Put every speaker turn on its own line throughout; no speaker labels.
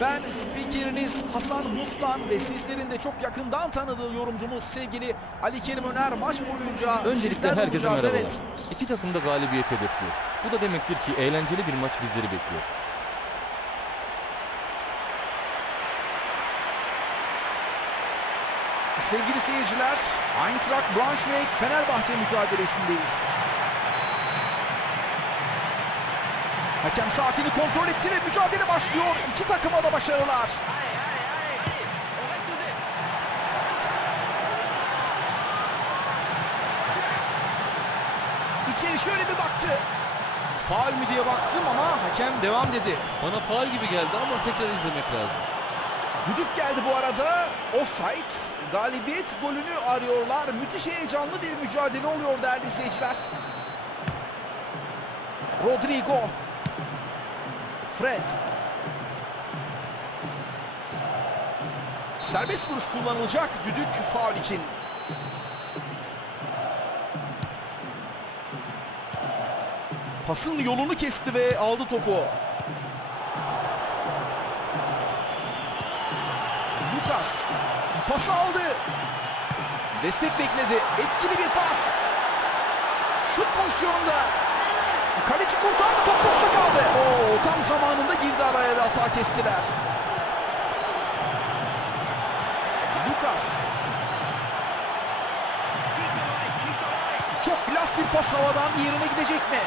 Ben spikeriniz Hasan Mustan ve sizlerin de çok yakından tanıdığı yorumcumuz sevgili Ali Kerim Öner maç boyunca
Öncelikle herkese merhabalar.
Evet.
İki takım da galibiyet hedefliyor. Bu da demektir ki eğlenceli bir maç bizleri bekliyor.
Sevgili seyirciler, Eintracht Braunschweig Fenerbahçe mücadelesindeyiz. Hakem saatini kontrol etti ve mücadele başlıyor. İki takıma da başarılar. İçeri şöyle bir baktı. Faul mü diye baktım ama hakem devam dedi.
Bana faal gibi geldi ama tekrar izlemek lazım.
Düdük geldi bu arada. Offside. Galibiyet golünü arıyorlar. Müthiş heyecanlı bir mücadele oluyor değerli izleyiciler. Rodrigo. Fred. Serbest vuruş kullanılacak düdük faul için. Pasın yolunu kesti ve aldı topu. Lucas pası aldı. Destek bekledi. Etkili bir pas. Şut pozisyonunda. Kaleci kurtardı. Top boşta kaldı. Oo, tam zamanında girdi araya ve hata kestiler. Lucas. Çok klas bir pas havadan yerine gidecek mi?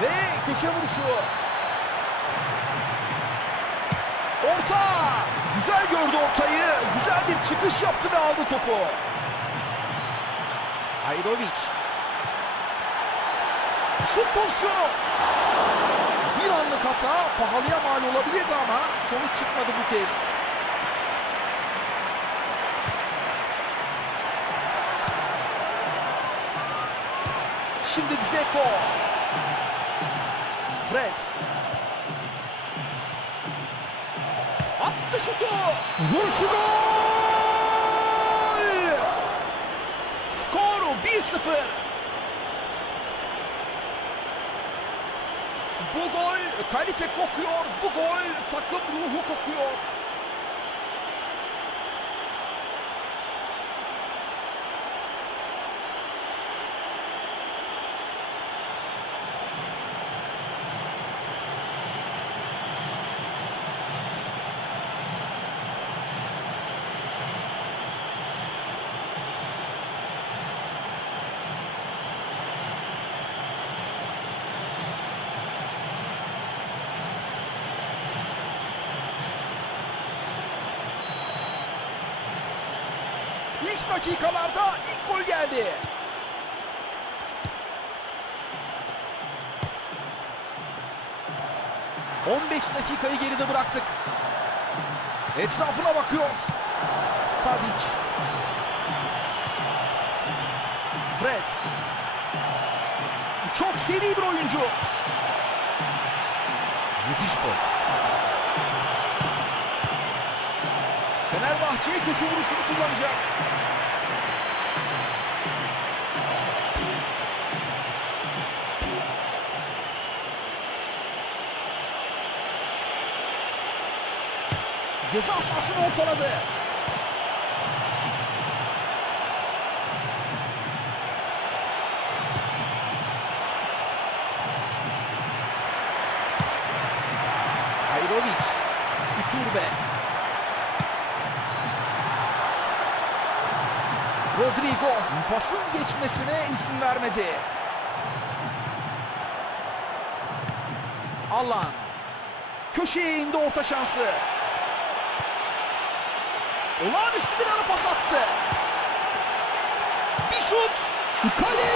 Ve köşe vuruşu. Orta! Güzel gördü ortayı. Güzel bir çıkış yaptı ve aldı topu. Ayrovic. Şut pozisyonu. Bir anlık hata pahalıya mal olabilirdi ama sonuç çıkmadı bu kez. Şimdi Dzeko. Fred. Attı şutu. Vuruşu gol. Skoru 1-0. Bu gol kalite kokuyor. Bu gol takım ruhu kokuyor. Dakikalarda ilk gol geldi. ...15 dakikayı geride bıraktık. Etrafına bakıyor. Tadic. Fred. Çok seri bir oyuncu.
Müthiş pas.
Fenerbahçe köşe vuruşunu kullanacak. Ceza sahasını ortaladı. Ayrovic. Iturbe. Rodrigo pasın geçmesine izin vermedi. Alan. Köşeye indi orta şansı. Olağanüstü bir ara pas attı. Bir şut. Kaleye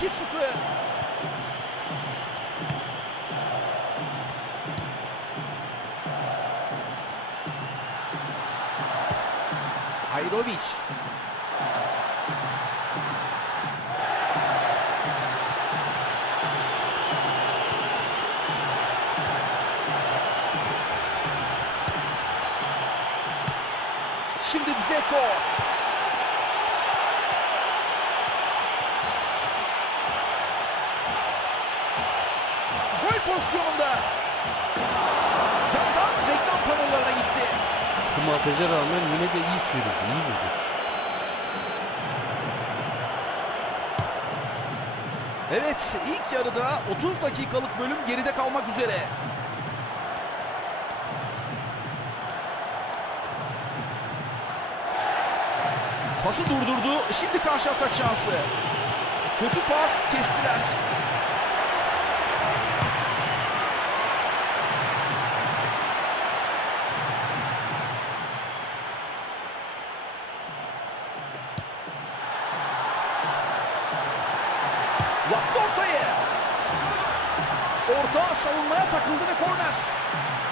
2-0. Hayrovic. Şimdi Dzeko. Gol pozisyonunda. Cantan reklam panolarına gitti.
Sıkı montaja rağmen yine de iyi sıyrıldı. iyi vurdu.
Evet ilk yarıda 30 dakikalık bölüm geride kalmak üzere. Pası durdurdu. Şimdi karşı atak şansı. Kötü pas kestiler.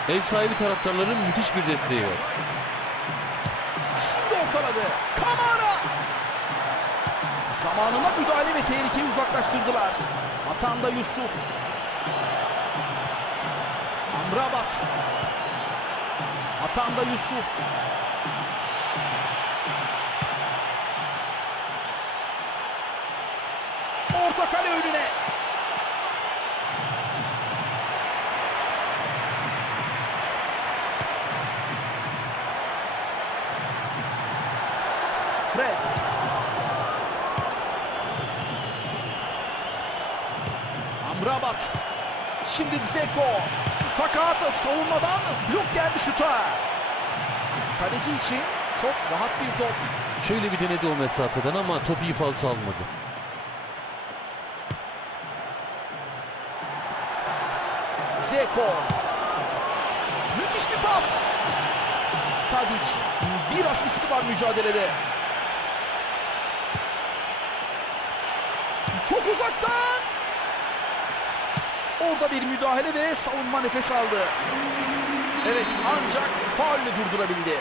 Ev sahibi taraftarların müthiş bir desteği var.
Şimdi ortaladı. Kamara. Zamanında müdahale ve tehlikeyi uzaklaştırdılar. Atan da Yusuf. Amrabat. Atan da Yusuf. Orta kale önüne. Fred. Amrabat. Şimdi Dzeko. Fakat savunmadan blok geldi şuta. Kaleci için çok rahat bir top.
Şöyle bir denedi o mesafeden ama top iyi falso almadı.
Zeko. Müthiş bir pas. Tadic. Bir asisti var mücadelede. Çok uzaktan. Orada bir müdahale ve savunma nefes aldı. Evet ancak faulle durdurabildi.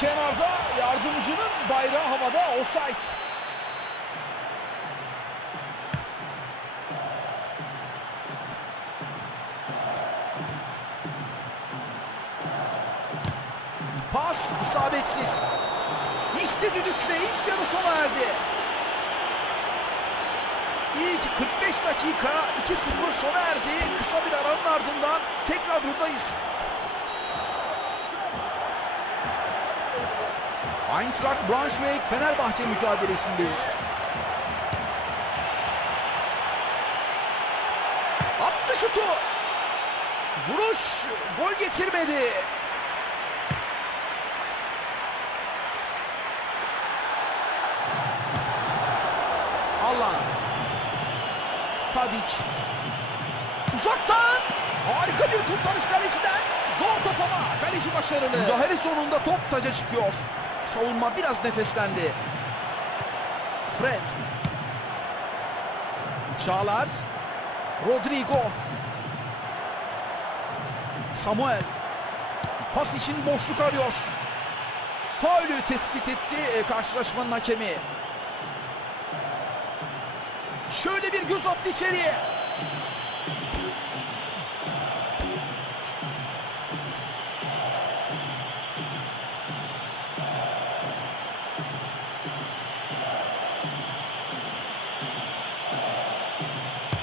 Kenarda yardımcının bayrağı havada offside. İsabetsiz. İşte düdük ve ilk yarı sona erdi. İlk 45 dakika 2-0 sona erdi. Kısa bir aranın ardından tekrar buradayız. Eintracht Braunschweig Fenerbahçe mücadelesindeyiz. Attı şutu. Vuruş gol getirmedi. Tadic. Uzaktan. Harika bir kurtarış kaleciden. Zor top ama kaleci başarılı. Müdahale sonunda top taca çıkıyor. Savunma biraz nefeslendi. Fred. Çağlar. Rodrigo. Samuel. Pas için boşluk arıyor. Faulü tespit etti e, karşılaşmanın hakemi. Şöyle bir göz attı içeriye.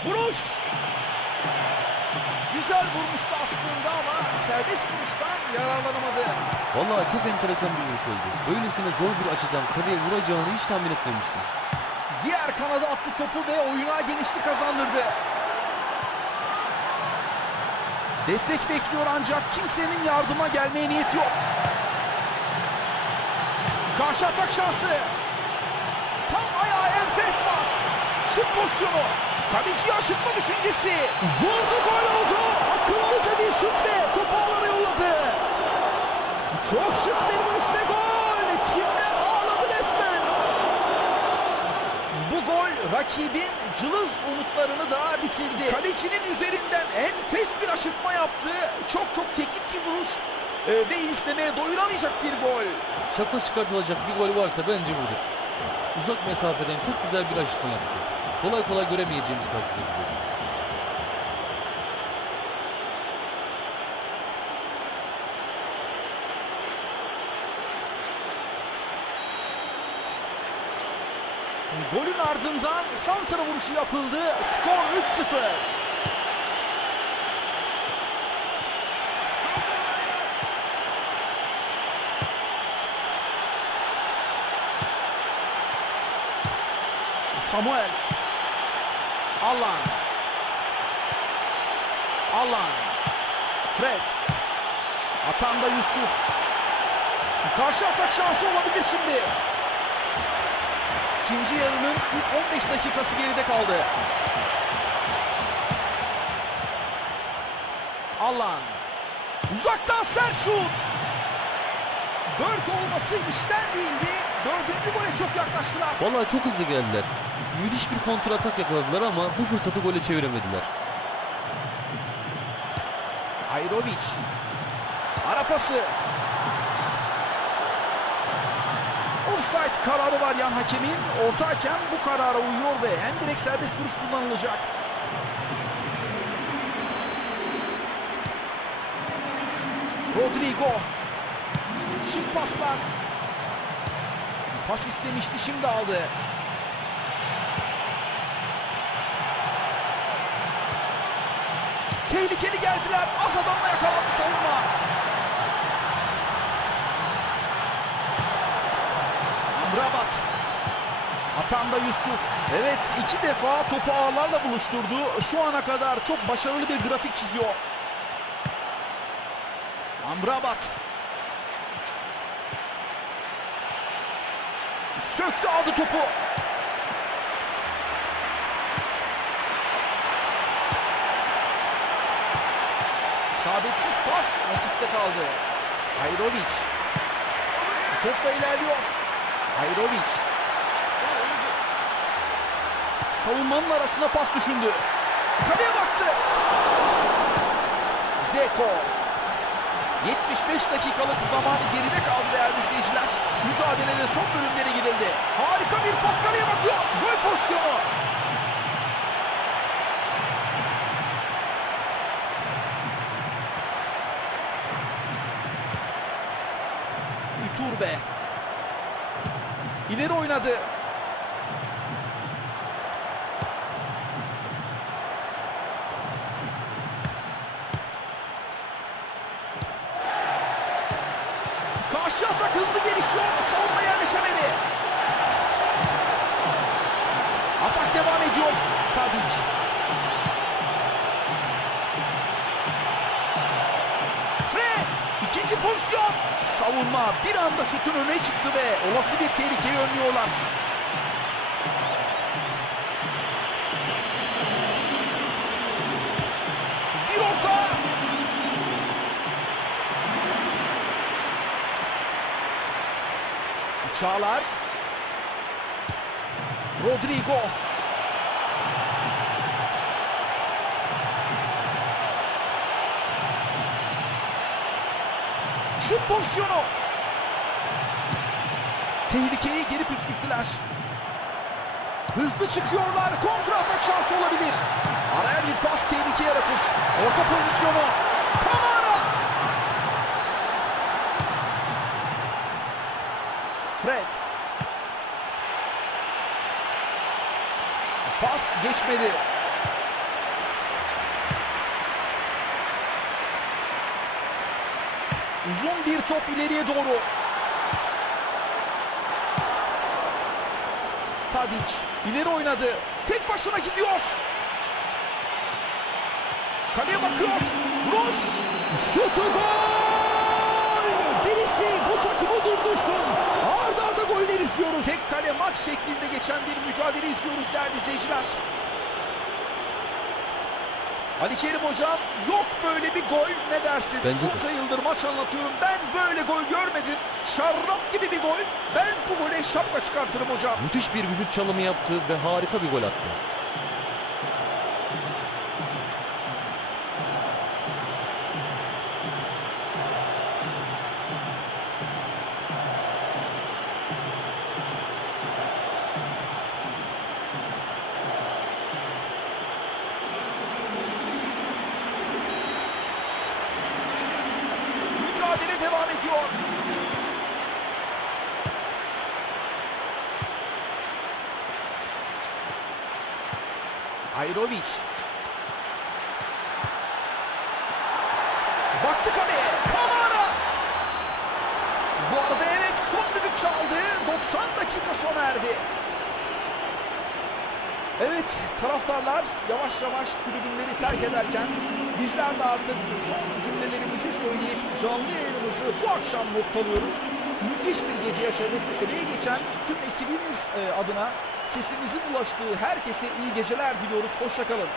Vuruş. Güzel vurmuştu aslında ama serbest vuruştan yararlanamadı.
Vallahi çok enteresan bir vuruş oldu. Böylesine zor bir açıdan kaleye vuracağını hiç tahmin etmemiştim.
Diğer kanada attı topu ve oyuna genişlik kazandırdı. Destek bekliyor ancak kimsenin yardıma gelmeye niyeti yok. Karşı atak şansı. Tam ayağı enfes pas. Şut pozisyonu. Kaleciyi aşırtma düşüncesi. Vurdu gol oldu. Akıllıca bir şut ve topu alana yolladı. Çok şık bir vuruş ve gol. Çimler Rakibin cılız umutlarını da bitirdi. Kalecinin üzerinden enfes bir aşırtma yaptı. Çok çok teknik bir vuruş e, ve izlemeye doyuramayacak bir gol.
Şaka çıkartılacak bir gol varsa bence budur. Uzak mesafeden çok güzel bir aşırtma yaptı. Kolay kolay göremeyeceğimiz kalitede bir gol.
Golün ardından santra vuruşu yapıldı. Skor 3-0. Samuel. Allan. Allan. Fred. Atan da Yusuf. Karşı atak şansı olabilir şimdi. İkinci yarının ilk 15 dakikası geride kaldı. Allan. Uzaktan sert şut. Dört olması işten değildi. Dördüncü gole çok yaklaştılar.
Vallahi çok hızlı geldiler. Müthiş bir kontra atak yakaladılar ama bu fırsatı gole çeviremediler.
Ayrovic. Ara pası. Offside kararı var yan hakemin. Orta hakem bu karara uyuyor ve en direkt serbest vuruş kullanılacak. Rodrigo. Şık paslar. Pas istemişti şimdi aldı. Tehlikeli geldiler. Az adamla yakalandı savunma. Amrabat. Atan da Yusuf. Evet iki defa topu ağlarla buluşturdu. Şu ana kadar çok başarılı bir grafik çiziyor. Amrabat. Söktü aldı topu. Sabitsiz pas rakipte kaldı. Hayrovic. Topla ilerliyor. Hayrovic. Savunmanın arasına pas düşündü. Kaleye baktı. Zeko. 75 dakikalık zamanı geride kaldı değerli izleyiciler. Mücadelede son bölümlere gidildi. Harika bir pas kaleye bakıyor. Gol pozisyonu. Iturbe. İleri oynadı. Karşı Savunma bir anda şutun öne çıktı ve olası bir tehlikeyi önlüyorlar. Bir orta. Çağlar. Rodrigo. Şut pozisyonu. Tehlikeyi geri püskürttüler. Hızlı çıkıyorlar. Kontra atak şansı olabilir. Araya bir pas tehlike yaratır. Orta pozisyonu. Kamara. Fred. Pas geçmedi. Uzun bir top ileriye doğru. Tadic ileri oynadı. Tek başına gidiyor. Kaleye bakıyor. Vuruş. Şutu gol! Birisi bu takımı durdursun. Arda arda goller izliyoruz. Tek kale maç şeklinde geçen bir mücadele izliyoruz değerli izleyiciler. Ali Kerim hocam yok böyle bir gol ne dersin?
Bence de.
Bunca yıldır maç anlatıyorum ben böyle gol görmedim. Şarrap gibi bir gol. Ben bu gole şapka çıkartırım hocam.
Müthiş bir vücut çalımı yaptı ve harika bir gol attı.
Ayrovic. Baktı kaleye. Kamara. Bu arada evet son düdük çaldı. 90 dakika sona erdi. Evet taraftarlar yavaş yavaş tribünleri terk ederken bizler de artık son cümlelerimizi söyleyip canlı yayınımızı bu akşam noktalıyoruz. Müthiş bir gece yaşadık. Emeği geçen tüm ekibimiz e, adına sesimizin ulaştığı herkese iyi geceler diliyoruz. Hoşçakalın.